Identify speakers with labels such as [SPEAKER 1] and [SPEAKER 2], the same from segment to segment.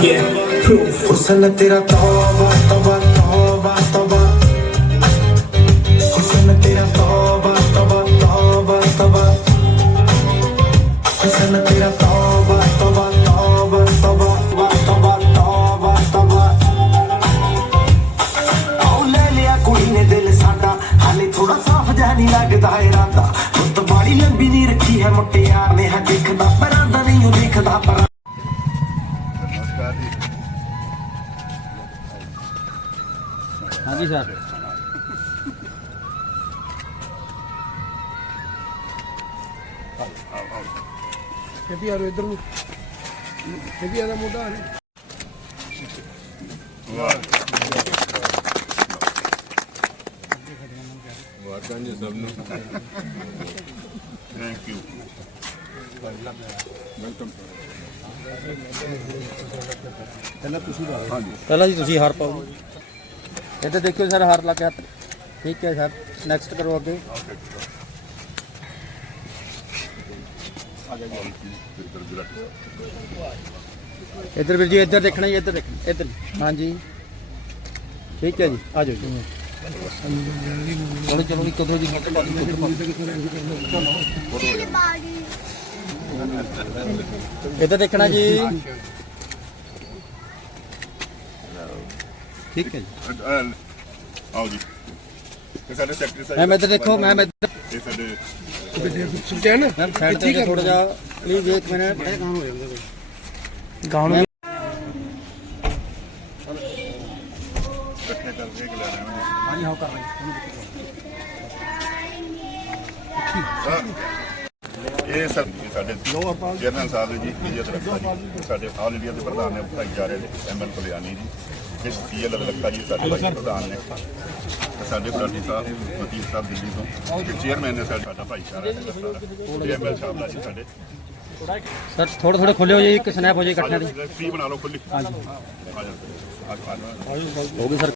[SPEAKER 1] Yeah, proof, o sea, la terapia. ਹੈ ਮੁੱਟਿਆਰ ਨੇ ਹੈ ਦੇਖਦਾ ਪਰਾਂਦਾ ਨਹੀਂ ਉਹ ਦੇਖਦਾ ਪਰ
[SPEAKER 2] ਨਮਸਕਾਰ ਜੀ
[SPEAKER 3] ਹਾਂਜੀ ਸਰ
[SPEAKER 4] ਕਹਿੰਦੀ ਯਾਰ ਇਧਰ ਨੂੰ ਕਹਿੰਦੀ ਇਹਦਾ ਮੋਢਾ ਨੇ
[SPEAKER 2] ਵਾਰਦਾਂ ਜੀ ਸਭ ਨੂੰ ਥੈਂਕ ਯੂ ਵੈਲਕਮ
[SPEAKER 3] ਪਹਿਲਾਂ ਜੀ ਤੁਸੀਂ ਹਾਰ ਪਾਓ। ਇੱਥੇ ਦੇਖਿਓ ਸਰ ਹਾਰ ਲਾ ਕੇ ਹੱਥ। ਠੀਕ ਹੈ ਸਰ ਨੈਕਸਟ ਕਰੋ ਅੱਗੇ। ਇੱਧਰ ਵੀਰ ਜੀ ਇੱਧਰ ਦੇਖਣਾ ਜੀ ਇੱਧਰ ਦੇਖਣਾ। ਇੱਧਰ। ਹਾਂਜੀ। ਠੀਕ ਹੈ ਜੀ ਆ ਜਾਓ ਜੀ। ਚਲੋ ਚਲੋ ਇੱਕ ਦੋ ਜੀ ਫੋਟੋ ਪਾ ਦਿਓ ਇੱਧਰ ਦੇਖਣਾ ਜੀ। ਠੀਕ ਹੈ ਜੀ।
[SPEAKER 2] ਆਓ ਜੀ। ਇਹ ਸਾਡੇ ਸੈਕਟਰੀ ਸਾਹਿਬ
[SPEAKER 3] ਮੈਮ ਇੱਧਰ ਦੇਖੋ ਮੈਮ ਇੱਧਰ।
[SPEAKER 2] ਇਹ ਸਾਡੇ
[SPEAKER 4] ਸੁਚੈਨ
[SPEAKER 3] ਮੈਮ ਸਾਈਡ ਤੇ ਥੋੜਾ ਜਿਹਾ। ਪਲੀਜ਼ ਇੱਕ ਮਿੰਟ ਇਹ ਕੰਮ ਹੋ ਜਾਂਦਾ
[SPEAKER 4] ਗਾਉਣ
[SPEAKER 2] ਇਕੱਠੇ ਕਰਕੇ ਇੱਕ ਲੈ ਲੈਣਾ। ਜਨਰਲ ਸਾਹਿਬ ਜੀ ਇੱਜ਼ਤ ਰੱਖਦਾ ਜੀ। ਸਾਡੇ ਆਲ ਇੰਡੀਆ ਦੇ ਪ੍ਰਧਾਨ ਨੇ ਭਾਈ ਜਾ ਰਹੇ ਨੇ ਐਮਐਨ ਕੁਲਿਆਣੀ ਜੀ। ਜਿਸ ਪੀਐਲ ਰੱਖਾ ਜੀ ਸਾਡੇ ਭਾਈ ਪ੍ਰਧਾਨ ਨੇ। ਸਾਡੇ ਗੁਲਾਟੀ ਸਾਹਿਬ ਮਤੀਬ ਸਾਹਿਬ ਦਿੱਲੀ ਤੋਂ। ਚੇਅਰਮੈਨ ਨੇ ਸਾਡਾ ਭਾਈ ਸਾਹਿਬ ਜੀ। ਐਮਐਲ ਸਾਹਿਬ ਦਾ ਜੀ ਸਾਡੇ।
[SPEAKER 3] ਸਰ ਥੋੜਾ ਥੋੜਾ ਖੋਲਿਓ ਜੀ ਇੱਕ ਸਨੈਪ ਹੋ ਜੇ ਇਕੱਠਿਆਂ ਦੀ।
[SPEAKER 2] ਫ੍ਰੀ ਬਣਾ ਲਓ ਖੁੱਲੀ ਹਾਂਜੀ।
[SPEAKER 3] ਹੋ ਗਈ ਸਰ।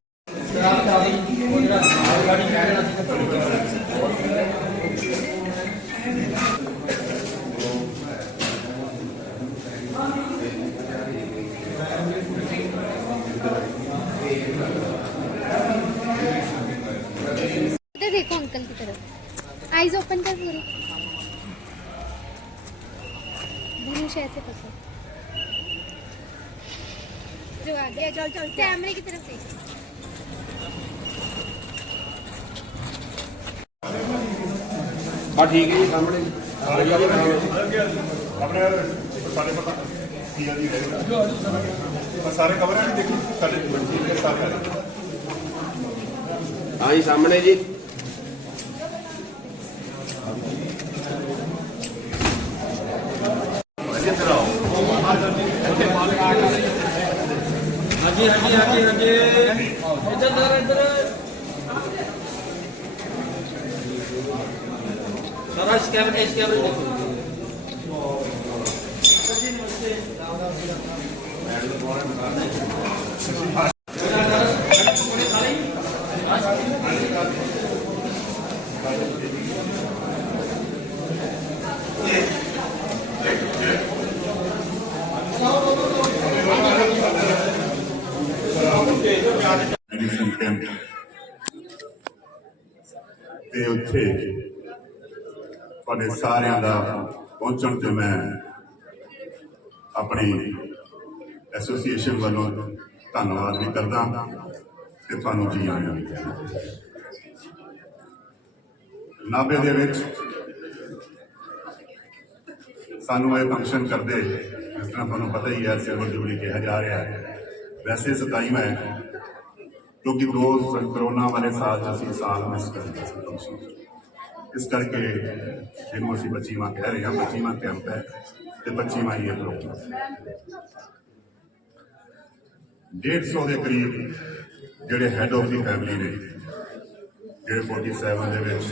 [SPEAKER 5] देखो अंकल की तरफ़। आईज ओपन कर पूरे धनुष ऐसे पकड़। जो आगे चल चल। कैमरे की तरफ़ देख।
[SPEAKER 2] ਆਪਣੇ ਯਾਰ ਸਾਡੇ ਪਤਾ ਕੀ ਆ ਜੀ? ਪਰ ਸਾਰੇ ਕਵਰ ਨਹੀਂ ਦੇਖੀ ਸਾਡੇ ਬੱਚੇ ਦੇ ਸਾਰੇ। ਆ ਰਹੇ।
[SPEAKER 6] ਹਾਂਜੀ ਸਾਹਮਣੇ ਜੀ
[SPEAKER 3] ਹਾਂਜੀ ਹਾਂਜੀ ਹਾਂਜੀ ਹਾਂਜੀ ਇੱਧਰ ਸਰ ਇੱਧਰ ਸਾਰਾ ਇਸ ਕੈਮਰੇ ਇਸ ਕੈਮਰੇ ਦੇਖੋ
[SPEAKER 2] ਮੈਡੀਸਨ ਕੈਂਪ ਤੇ ਉੱਥੇ ਤੁਹਾਡੇ ਸਾਰਿਆਂ ਦਾ ਪਹੁੰਚਣ ਤੇ ਮੈਂ ਆਪਣੀ ਐਸੋਸੀਏਸ਼ਨ ਵੱਲੋਂ ਧੰਨਵਾਦ ਵੀ ਕਰਦਾ ਤੇ ਤੁਹਾਨੂੰ ਜੀ ਆਇਆਂ ਵੀ ਕਹਿੰਦਾ ਨਾਭੇ ਦੇ ਵਿੱਚ ਸਾਨੂੰ ਇਹ ਫੰਕਸ਼ਨ ਕਰਦੇ, ਜਿਸ ਤਰ੍ਹਾਂ ਤੁਹਾਨੂੰ ਪਤਾ ਹੀ ਹੈ ਸਿਲਵਰ ਜੁਬਲੀ ਕਿਹਾ ਜਾ ਰਿਹਾ ਹੈ ਵੈਸੇ 27ਵਾਂ ਹੈ ਕਿਉਂਕਿ ਰੋਜ਼ ਕਰੋਨਾ ਵਾਲੇ ਸਾਲ 'ਚ ਅਸੀਂ ਸਾਲ ਮਿਸ ਕਰਦੇ ਸੀ function। ਇਸ ਕਰਕੇ ਇਹਨੂੰ ਅਸੀਂ 25ਵਾਂ ਕਹਿ ਰਹੇ ਹਾਂ 25ਵਾਂ ਕੈਂਪ ਹੈ ਤੇ 25ਵਾਂ ਹੀ ਇਹ ਪ੍ਰੋਗਰਾਮ 150 ਦੇ ਕਰੀਬ ਜਿਹੜੇ ਹੈਡ ਆਫ ਦੀ ਫੈਮਿਲੀ ਨੇ, ਜਿਹੜੇ 47 ਦੇ ਵਿੱਚ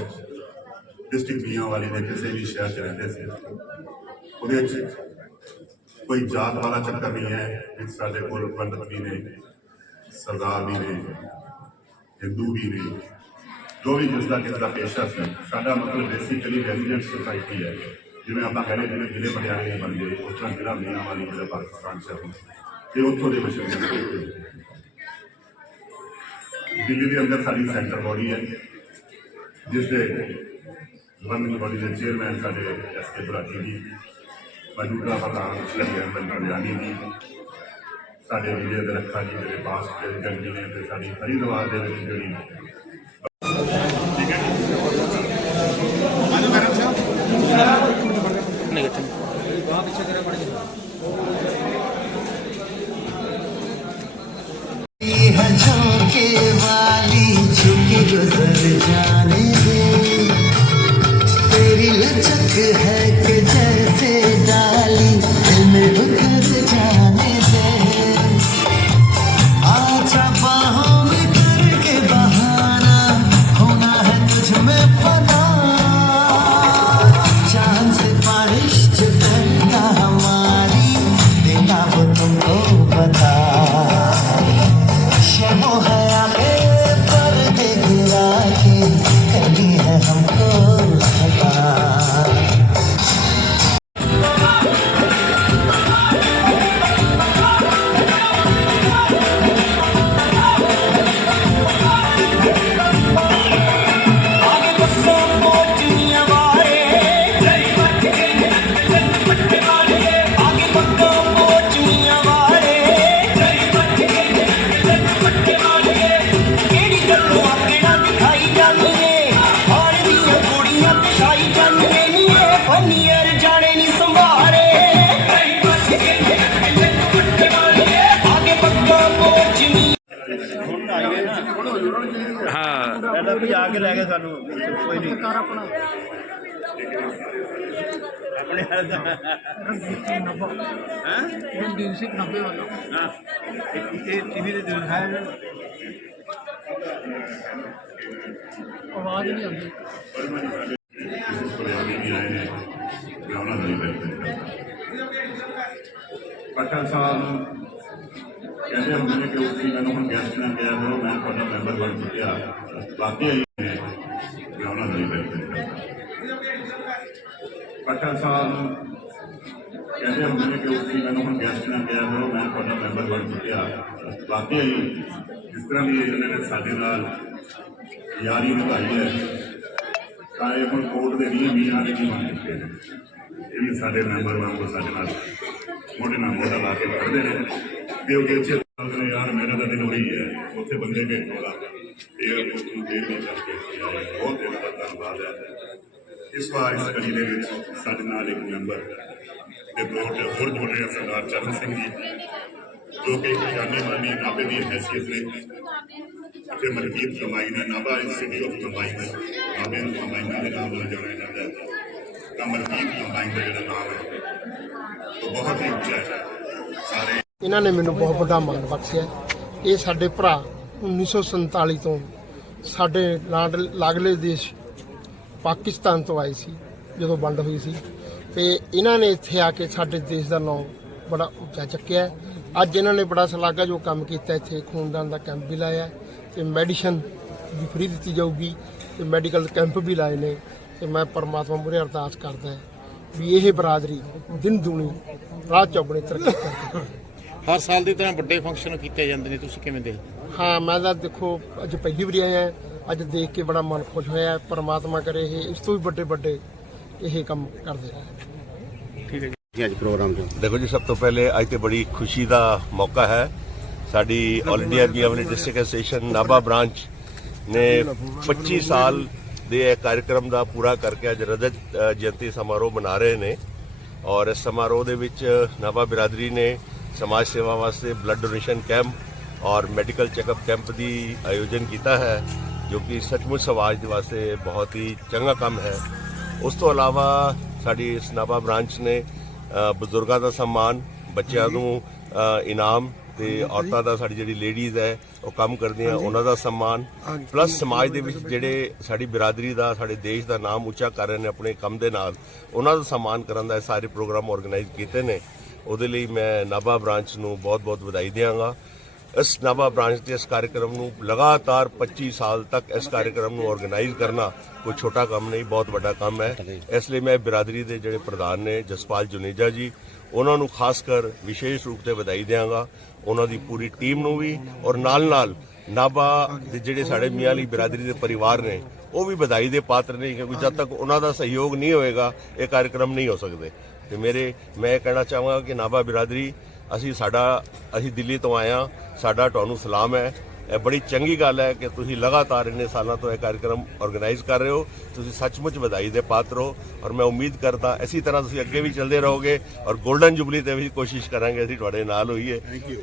[SPEAKER 2] ਡਿਸਟ੍ਰਿਕਟ ਮੀਆਂ ਵਾਲੀ ਦੇ ਕਿਸੇ ਵੀ ਸ਼ਹਿਰ 'ਚ ਰਹਿੰਦੇ ਸੀ, ਉਹਦੇ ਵਿੱਚ ਕੋਈ ਜਾਤ ਵਾਲਾ ਚੱਕਰ ਨਹੀਂ ਹੈ ਵਿੱਚ ਸਾਡੇ ਕੋਲ ਪੰਡਤ ਵੀ ਨੇ, ਸਰਦਾਰ ਵੀ ਨੇ, ਹਿੰਦੂ ਵੀ ਨੇ ਜੋ ਵੀ ਜਿਸ ਦਾ ਕਿਸ ਦਾ ਪੇਸ਼ਾ ਸੀ ਸਾਡਾ ਮਤਲਬ ਬੇਸਿਕਲੀ ਰੈਜ਼ੀਡੈਂਟ ਸੁਸਾਇਟੀ ਹੈ ਜਿਵੇਂ ਆਪਾਂ ਕਹਿੰਦੇ ਜਿਵੇਂ ਜ਼ਿਲ੍ਹੇ ਪਟਿਆਲੇ ਦੇ ਬੰਦੇ ਉਸ ਤਰ੍ਹਾਂ ਜ਼ਿਲ੍ਹਾ ਮੀਆਂ ਵਾਲੀ ਜਿਹੜਾ ਪਾਕਿਸਤਾਨ ਚ ਹੈ ਤੇ ਉੱਥੋਂ ਦੇ ਬਸ਼ਰ ਦਿੱਲੀ ਦੇ ਅੰਦਰ ਸਾਡੀ ਸੈਂਟਰ ਬੋਡੀ ਹੈ ਜਿਸ ਦੇ ਗਵਰਨਿੰਗ ਬੋਡੀ ਦੇ ਚੇਅਰਮੈਨ ਸਾਡੇ ਐਸ ਕੇ ਬਰਾਟੀ ਜੀ ਮੌਜੂਦਾ ਪ੍ਰਧਾਨ ਸ਼੍ਰੀ ਅੰਬਨ ਕਲਿਆਣੀ ਜੀ ਸਾਡੇ ਵਿਜੇ ਦੇ ਰੱਖਾ ਜੀ ਜਿਹੜੇ ਪਾਸ ਪ੍ਰੈਜ਼ੀਡੈਂਟ ਜੀ ਨੇ ਤੇ ਸਾਡੀ ਹਰੀਦਵਾਰ ਦੇ ਵਿੱਚ ਜਿਹੜੀ
[SPEAKER 3] ਨਹੀਂ ਗੱਠ ਨਹੀਂ ਬਾਹ ਪਿੱਛੇ ਤੇਰਾ ਪੜ ਗਿਆ ਹੈ ਝੋਕੇ ਵਾਲੀ ਝੁਕੀ
[SPEAKER 7] ਗੁਜ਼ਰ ਜਾ ਆ ਕੇ ਲੈ ਗਏ ਸਾਨੂੰ। ਕੋਈ ਨਹੀਂ। ਆਪਣੇ। ਹਾਲ ਦਾ। ਹਾਂ?
[SPEAKER 4] ਰਣਜੀਤ ਸਿੰਘ 90 ਵਾਲਾ।
[SPEAKER 7] ਹਾਂ। ਇਹ- ਇਹ ਟੀਵੀ ਦੇ ਦਿਲ ਹੈ।
[SPEAKER 4] ਆਵਾਜ਼ ਨਹੀਂ ਆਉਂਦੀ।
[SPEAKER 2] ਵੀ ਆਏ ਨੇ ਮੈਂ ਉਹਨਾਂ ਦਾ ਵੀ ਪਟਲ ਸਾਹਿਬ ਕਹਿੰਦੇ ਹੁੰਦੇ ਨੇ ਕਿ ਤੁਸੀਂ ਮੈਨੂੰ ਹੁਣ ਗੈਸਟ ਨਾ ਕਿਹਾ ਕਰੋ, ਮੈਂ ਤੁਹਾਡਾ ਮੈਂਬਰ ਬਣ ਚੁੱਕਿਆ। ਬਾਕੀ ਆਈ ਨੇ ਮੈਂ ਉਹਨਾਂ ਦਾ ਵੀ ਵੈਲਕਮ ਕਰਦਾ ਪਟਲ ਸਾਹਿਬ ਕਹਿੰਦੇ ਹੁੰਦੇ ਨੇ ਕਿ ਤੁਸੀਂ ਮੈਨੂੰ ਹੁਣ ਗੈਸਟ ਨਾ ਕਿਹਾ ਕਰੋ, ਮੈਂ ਤੁਹਾਡਾ ਮੈਂਬਰ ਬਣ ਚੁੱਕਿਆ। ਬਾਕੀ ਆਈ ਜਿਸ ਤਰ੍ਹਾਂ ਵੀ ਇਹਨਾਂ ਨੇ ਸਾਡੇ ਨਾਲ ਯਾਰੀ ਨਿਭਾਈ ਹੈ ਚਾਹੇ ਹੁਣ ਕੋਰਟ ਦੇ ਨਿਯਮ ਵੀ ਆਣੇ ਨਹੀਂ ਮੰਨਦੇ ਨੇ। ਇਹ ਵੀ ਸਾਡੇ ਮੈਂਬਰ ਵਾਂਗੂ ਸਾਡੇ ਨਾਲ ਮੋਢੇ ਨਾਲ ਮੋਢਾ ਲਾ ਕੇ ਖੜਦੇ ਨੇ। ਤੇ ਉਹ ਕਹਿੰਦੇ ਨੇ ਯਾਰ ਮੇਰਾ ਤਾਂ ਦਿਨ ਉਹੀ ਹੈ ਉੱਥੇ ਬੰਦੇ ਭੇਜੋਗਾ ਇਹ ਨੂੰ ਦੇਰ ਨਹੀਂ ਚੱਲ ਕੇ ਆਏ। ਬਹੁਤ ਇਹਨਾਂ ਦਾ ਧੰਨਵਾਦ ਹੈ ਇਸ ਵਾਰ ਇਸ ਕੜੀ ਦੇ ਵਿੱਚ ਸਾਡੇ ਨਾਲ ਇੱਕ ਮੈਂਬਰ ਦੇ ਤੌਰ ਤੇ ਹੋਰ ਜੁੜ ਰਹੇ ਹਨ ਸਰਦਾਰ ਚਰਨ ਸਿੰਘ ਜੀ ਜੋ ਕਿ ਇੱਕ ਜਾਨੀ ਮਾਨੀ ਨਾਬੇ ਦੀ ਹੈਸੀਅਤ ਨੇ ਅਤੇ ਮਨਕੀਤ ਕਮਾਈ ਨੇ ਨਾਭਾ ਇੰਸਟੀਚਿਊਟ ਆਫ ਕਮਾਈ ਨੇ ਨਾਭੇ ਨੂੰ ਕਮਾਈਆਂ ਦੇ ਨਾਮ ਨਾਲ ਜਾਣਿਆ ਜਾਂਦਾ ਹੈ ਤਾਂ ਮਨਕੀਤ ਕਮਾਈ ਦਾ ਜਿਹੜਾ ਨਾਮ ਹੈ ਉਹ ਬਹੁਤ ਹੀ ਉੱਚਾ ਹੈ ਸਾਰੇ
[SPEAKER 4] ਇਹਨਾਂ ਨੇ ਮੈਨੂੰ ਬਹੁਤ ਵੱਡਾ ਮਾਣ ਬਖਸ਼ਿਆ। ਇਹ ਸਾਡੇ ਭਰਾ 1947 ਤੋਂ ਸਾਡੇ ਲਾਡ ਲਾਗਲੇ ਦੇਸ਼ ਪਾਕਿਸਤਾਨ ਤੋਂ ਆਏ ਸੀ, ਜਦੋਂ ਵੰਡ ਹੋਈ ਸੀ। ਤੇ ਇਹਨਾਂ ਨੇ ਇੱਥੇ ਆ ਕੇ ਸਾਡੇ ਦੇਸ਼ ਦਾ ਨਾਮ ਬੜਾ ਉੱਚਾ ਚੱਕਿਆ। ਅੱਜ ਇਹਨਾਂ ਨੇ ਬੜਾ ਸ਼ਲਾਘਾ ਜੋ ਕੰਮ ਕੀਤਾ। ਇੱਥੇ ਖੂਨਦਾਨ ਦਾ ਕੈਂਪ ਵੀ ਲਾਇਆ ਤੇ ਮੈਡੀਸਨ ਵੀ ਫ੍ਰੀ ਦਿੱਤੀ ਜਾਊਗੀ ਤੇ ਮੈਡੀਕਲ ਕੈਂਪ ਵੀ ਲਾਏ ਨੇ ਤੇ ਮੈਂ ਪਰਮਾਤਮਾ ਮੂਹਰੇ ਅਰਦਾਸ ਕਰਦਾ ਵੀ ਇਹ ਬਰਾਦਰੀ ਦਿਨ ਦੁਨੀ ਰਾਤ ਚੌਗਣੀ ਤਰੱਕੀ ਕਰਦੀ
[SPEAKER 8] ਹਰ ਸਾਲ ਦੀ ਤਰ੍ਹਾਂ ਵੱਡੇ ਫੰਕਸ਼ਨ ਕੀਤੇ ਜਾਂਦੇ ਨੇ ਤੁਸੀਂ ਕਿਵੇਂ ਦੇਖਦੇ
[SPEAKER 4] ਹਾਂ? ਮੈਂ ਤਾਂ ਦੇਖੋ ਅੱਜ ਪਹਿਲੀ ਵਾਰੀ ਆਇਆ ਅੱਜ ਦੇਖ ਕੇ ਬੜਾ ਮਨ ਖੁਸ਼ ਹੋਇਆ ਪਰਮਾਤਮਾ ਕਰੇ ਇਹ ਇਸ ਤੋਂ ਵੀ ਵੱਡੇ ਵੱਡੇ ਇਹ ਕੰਮ ਕਰਦੇ ਰਹਿਣ
[SPEAKER 8] ਜੀ। ਅੱਜ ਪ੍ਰੋਗਰਾਮ ਤੋਂ
[SPEAKER 9] ਦੇਖੋ ਜੀ ਸਭ ਤੋਂ ਪਹਿਲੇ ਅੱਜ ਤੇ ਬੜੀ ਖੁਸ਼ੀ ਦਾ ਮੌਕਾ ਹੈ। ਸਾਡੀ all India BML district association Nabha branch ਨੇ 25 ਸਾਲ ਦੇ ਇਹ ਕਾਰਜਕ੍ਰਮ ਦਾ ਪੂਰਾ ਕਰਕੇ ਅੱਜ ਰਜਤ ਜਯੰਤੀ ਸਮਾਰੋਹ ਮਨਾ ਰਹੇ ਨੇ। ਔਰ ਇਸ ਸਮਾਰੋਹ ਦੇ ਵਿੱਚ ਨਾਭਾ ਬਿਰਾਦਰੀ ਨੇ ਸਮਾਜ ਸੇਵਾ ਵਾਸਤੇ ਬਲੱਡ ਡੋਨੇਸ਼ਨ ਕੈਂਪ ਔਰ ਮੈਡੀਕਲ ਚੈੱਕਅਪ ਕੈਂਪ ਦੀ ਆਯੋਜਨ ਕੀਤਾ ਹੈ ਜੋ ਕਿ ਸੱਚਮੁੱਚ ਸਮਾਜ ਦੇ ਵਾਸਤੇ ਬਹੁਤ ਹੀ ਚੰਗਾ ਕੰਮ ਹੈ ਉਸ ਤੋਂ ਇਲਾਵਾ ਸਾਡੀ ਇਸ ਨਾਭਾ ਬ੍ਰਾਂਚ ਨੇ ਬਜ਼ੁਰਗਾਂ ਦਾ ਸਨਮਾਨ ਬੱਚਿਆਂ ਨੂੰ ਇਨਾਮ ਤੇ ਔਰਤਾਂ ਦਾ ਸਾਡੀ ਜਿਹੜੀ ਲੇਡੀਜ਼ ਹੈ ਉਹ ਕੰਮ ਕਰਦੀਆਂ ਉਹਨਾਂ ਦਾ ਸਨਮਾਨ ਪਲੱਸ ਸਮਾਜ ਦੇ ਵਿੱਚ ਜਿਹੜੇ ਸਾਡੀ ਬਿਰਾਦਰੀ ਦਾ ਸਾਡੇ ਦੇਸ਼ ਦਾ ਨਾਮ ਉੱਚਾ ਕਰ ਰਹੇ ਨੇ ਆਪਣੇ ਕੰਮ ਦੇ ਨਾਲ ਉਹਨਾਂ ਦਾ ਸਨਮਾਨ ਕਰਨ ਦਾ ਸਾਰੇ ਪ੍ਰੋਗਰਾਮ ਆਰਗੇਨਾਈਜ਼ ਕੀਤੇ ਨੇ ਉਹਦੇ ਲਈ ਮੈਂ ਨਾਭਾ ਬ੍ਰਾਂਚ ਨੂੰ ਬਹੁਤ-ਬਹੁਤ ਵਧਾਈ ਦਿਆਂਗਾ। ਇਸ ਨਾਭਾ ਬ੍ਰਾਂਚ ਦੇ ਇਸ ਕਾਰਜਕ੍ਰਮ ਨੂੰ ਲਗਾਤਾਰ 25 ਸਾਲ ਤੱਕ ਇਸ ਕਾਰਜਕ੍ਰਮ ਨੂੰ ਆਰਗੇਨਾਈਜ਼ ਕਰਨਾ ਕੋਈ ਛੋਟਾ ਕੰਮ ਨਹੀਂ, ਬਹੁਤ ਵੱਡਾ ਕੰਮ ਹੈ। ਇਸ ਲਈ ਮੈਂ ਬਿਰਾਦਰੀ ਦੇ ਜਿਹੜੇ ਪ੍ਰਧਾਨ ਨੇ, ਜਸਪਾਲ ਜੁਨੇਜਾ ਜੀ, ਉਹਨਾਂ ਨੂੰ ਖਾਸ ਕਰ ਵਿਸ਼ੇਸ਼ ਰੂਪ ਤੇ ਵਧਾਈ ਦਿਆਂਗਾ। ਉਹਨਾਂ ਦੀ ਪੂਰੀ ਟੀਮ ਨੂੰ ਵੀ ਔਰ ਨਾਲ-ਨਾਲ ਨਾਭਾ ਦੇ ਜਿਹੜੇ ਸਾਡੇ ਮੀਆਂ ਵਾਲੀ ਬਿਰਾਦਰੀ ਦੇ ਪਰਿਵਾਰ ਨੇ, ਉਹ ਵੀ ਵਧਾਈ ਦੇ ਪਾਤਰ ਨੇ, ਕਿਉਂਕਿ ਜਦ ਤੱਕ ਉਹਨਾਂ ਦਾ ਸਹਿਯੋਗ ਨਹੀਂ ਹੋਏਗਾ, ਇਹ ਕਾਰਜਕ੍ਰਮ ਨਹੀਂ ਹੋ ਸਕਦੇ। ਤੇ ਮੇਰੇ ਮੈਂ ਕਹਿਣਾ ਚਾਹਾਂਗਾ ਕਿ ਨਾਭਾ ਬਿਰਾਦਰੀ ਅਸੀਂ ਸਾਡਾ ਅਸੀਂ ਦਿੱਲੀ ਤੋਂ ਆਏ ਹਾਂ ਸਾਡਾ ਤੁਹਾਨੂੰ ਸਲਾਮ ਹੈ। ਇਹ ਬੜੀ ਚੰਗੀ ਗੱਲ ਹੈ ਕਿ ਤੁਸੀਂ ਲਗਾਤਾਰ ਇੰਨੇ ਸਾਲਾਂ ਤੋਂ ਇਹ ਕਾਰਜਕ੍ਰਮ ਆਰਗੇਨਾਈਜ਼ ਕਰ ਰਹੇ ਹੋ। ਤੁਸੀਂ ਸੱਚਮੁੱਚ ਵਧਾਈ ਦੇ ਪਾਤਰ ਹੋ ਔਰ ਮੈਂ ਉਮੀਦ ਕਰਦਾ ਇਸੇ ਤਰ੍ਹਾਂ ਤੁਸੀਂ ਅੱਗੇ ਵੀ ਚੱਲਦੇ ਰਹੋਗੇ ਔਰ 골ਡਨ ਜੁਬਲੀ ਤੇ ਵੀ ਕੋਸ਼ਿਸ਼ ਕਰਾਂਗੇ ਅਸੀਂ ਤੁਹਾਡੇ ਨਾਲ ਹੋਈਏ।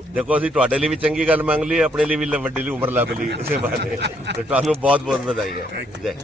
[SPEAKER 9] ਦੇਖੋ ਅਸੀਂ ਤੁਹਾਡੇ ਲਈ ਵੀ ਚੰਗੀ ਗੱਲ ਮੰਗ ਲਈ ਆਪਣੇ ਲਈ ਵੀ ਵੱਡੀ ਲਈ ਉਮਰ ਲੱਭ ਲਈ ਇਸੇ ਬਹਾਨੇ। ਤੇ ਤੁਹਾਨੂੰ ਬਹੁਤ ਬਹੁਤ ਵਧਾਈ ਹੈ ਜੈ